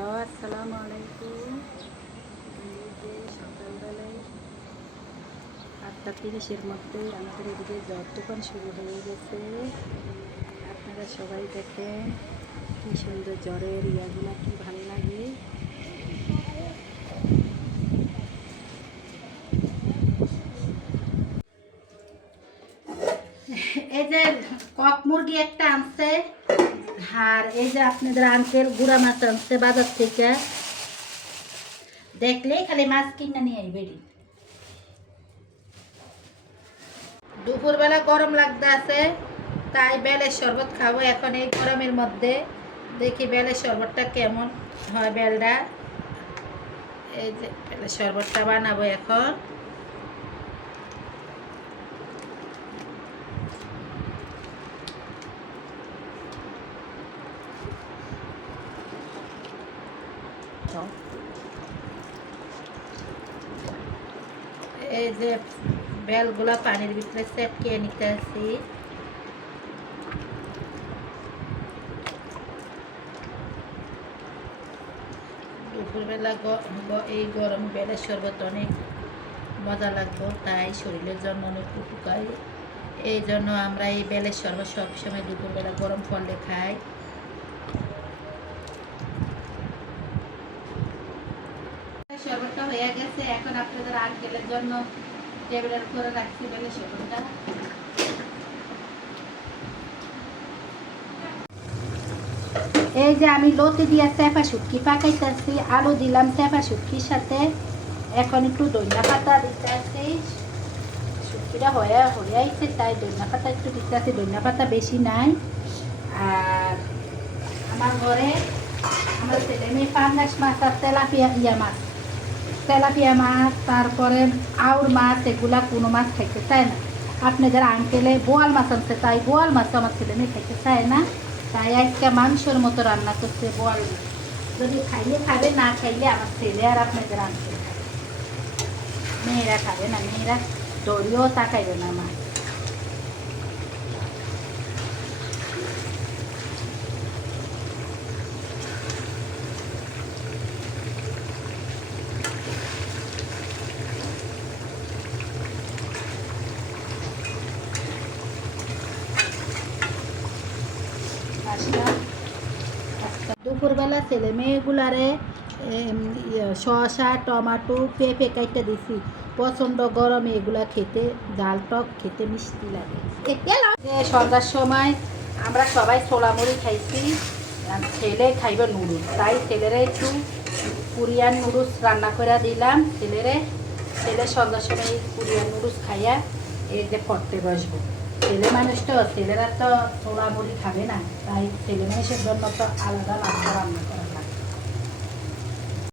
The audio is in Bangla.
হ্যালো, আসসালামু আলাইকুম। সকালবেলায় 8:30-এর মধ্যে আমাদের এদিকে জ্বর তুফান শুরু হয়ে গেছে। আপনারা সবাই দেখেন কি সুন্দর জ্বরের ইয়াগুলা, কি ভালো লাগে। এই যে কক মুরগি একটা আনছে, আর এই যে আপনাদের আঙ্কেল গুড়া মাছ আনছে বাজার থেকে। দেখলেই খালি মাছ কিনে নিয়ে বেরি। দুপুরবেলা গরম লাগতে আছে, তাই বেলের শরবত খাবো এখন এই গরমের মধ্যে। দেখি বেলের শরবতটা কেমন হয়। বেলটা এই যে বেলের শরবতটা বানাবো এখন। এই যে বেলগুলা পানির ভিতরে চেটকে নিতে আসি। দুপুরবেলা এই গরম বেলের শরবত অনেক মজা লাগবে, তাই শরীরের জন্য অনেক উপকারী। এই জন্য আমরা এই বেলের শরবত সবসময় দুপুরবেলা গরম করলে খাই। শরবতটা হয়ে গেছে, এখন আপনাদের আঙ্কেলের জন্য টেবিলের উপরে রাখছি বেলের শরবতটা। এই যে আমি লতি দিয়া চেপা শুটকি পাকাইতেছি, আলু দিলাম চেপা শুটকির সাথে। এখন একটু ধনিয়া পাতা দিতেছি, শুটকিটা হয়ে আইছে তাই ধনিয়া পাতা একটু দিতেছি। ধনিয়া পাতা বেশি নাই। আর আমার ঘরে আমার ছেলে মেয়ে পাঙ্গাস মাছ আর তেলাপিয়া মাছ, তারপরে আউর মাছ, এগুলা কোনো মাছ খাইতে চায় না। আপনাদের আঙ্কেলে বোয়াল মাছ আনছে, তাই বোয়াল মাছ আমার ছেলে মেয়ে খাইতে চায় না, তাই আজকে মাংসর মতো রান্না করছে বোয়াল মাছ। যদি খাইলে খাবে, না খাইলে আমার ছেলে আর আপনাদের আঙ্কেল খাবে। মেয়েরা খাবে না, মেয়েরা দড়িও তাকাইবে না মাছ। দুপুরবেলা ছেলে মেয়েগুলারে শসা, টমাটো, পেঁপে কাইটা দিছি। প্রচণ্ড গরমে এগুলা খেতে ডাল টক খেতে মিষ্টি লাগে। সন্ধ্যার সময় আমরা সবাই ছোলা মুড়ি খাইছি। ছেলে খাইবে নুডলস, তাই ছেলেরা একটু কোরিয়ান নুডলস রান্না করে দিলাম। ছেলে সন্ধ্যার সময় কোরিয়ান নুডলস খাইয়া এই যে পড়তে বসবো। ছেলে মানুষ তো, ছেলেরা তো ছোলা মুড়ি খাবে না, তাই ছেলে মানুষের জন্য তো আলাদা রান্না করা।